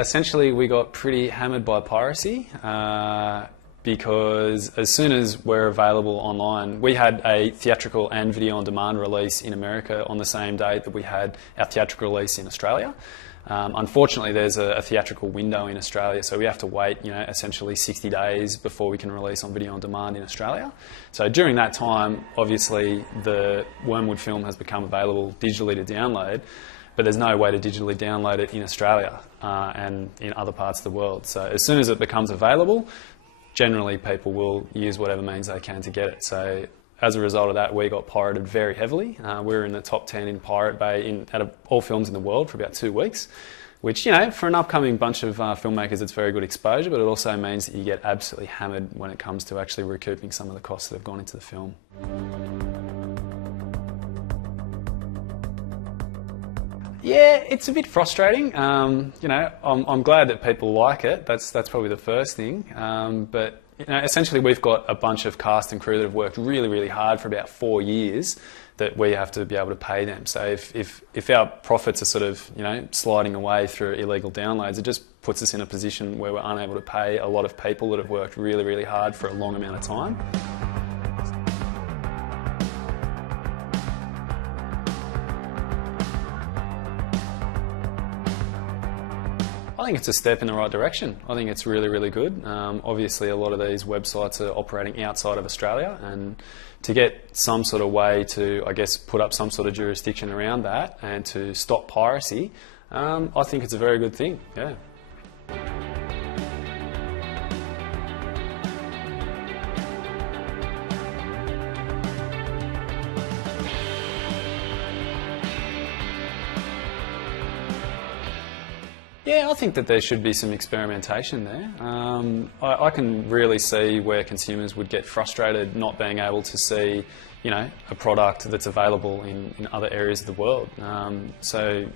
essentially we got pretty hammered by piracy because as soon as we're available online, we had a theatrical and video on demand release in America on the same day that we had our theatrical release in Australia. Unfortunately, there's a theatrical window in Australia, so we have to wait, essentially 60 days before we can release on video on demand in Australia. So during that time, obviously, the Wyrmwood film has become available digitally to download, but there's no way to digitally download it in Australia and in other parts of the world. So as soon as it becomes available, generally people will use whatever means they can to get it. So as a result of that, we got pirated very heavily. We were in the top 10 in Pirate Bay out of all films in the world for about 2 weeks, which, for an upcoming bunch of filmmakers, it's very good exposure, but it also means that you get absolutely hammered when it comes to actually recouping some of the costs that have gone into the film. Yeah, it's a bit frustrating. I'm glad that people like it. That's probably the first thing. But essentially, we've got a bunch of cast and crew that have worked really, really hard for about 4 years that we have to be able to pay them. So if our profits are sort of sliding away through illegal downloads, it just puts us in a position where we're unable to pay a lot of people that have worked really, really hard for a long amount of time. I think it's a step in the right direction. I think it's really, really good. Obviously, a lot of these websites are operating outside of Australia, and to get some sort of way to, I guess, put up some sort of jurisdiction around that and to stop piracy, I think it's a very good thing, yeah. Yeah, I think that there should be some experimentation there. I can really see where consumers would get frustrated not being able to see, a product that's available in other areas of the world. So,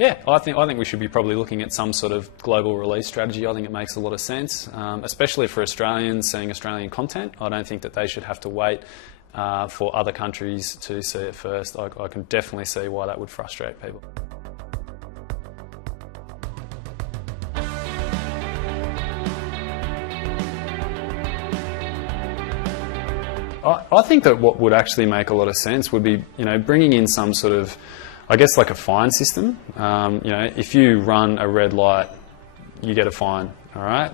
yeah, I think we should be probably looking at some sort of global release strategy. I think it makes a lot of sense, especially for Australians seeing Australian content. I don't think that they should have to wait for other countries to see it first. I can definitely see why that would frustrate people. I think that what would actually make a lot of sense would be, bringing in some sort of, I guess, like a fine system. If you run a red light, you get a fine, all right?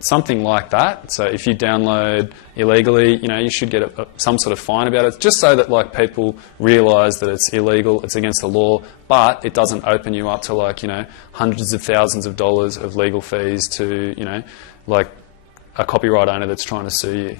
Something like that. So if you download illegally, you should get some sort of fine about it, just so that people realise that it's illegal, it's against the law, but it doesn't open you up to hundreds of thousands of dollars of legal fees to, a copyright owner that's trying to sue you.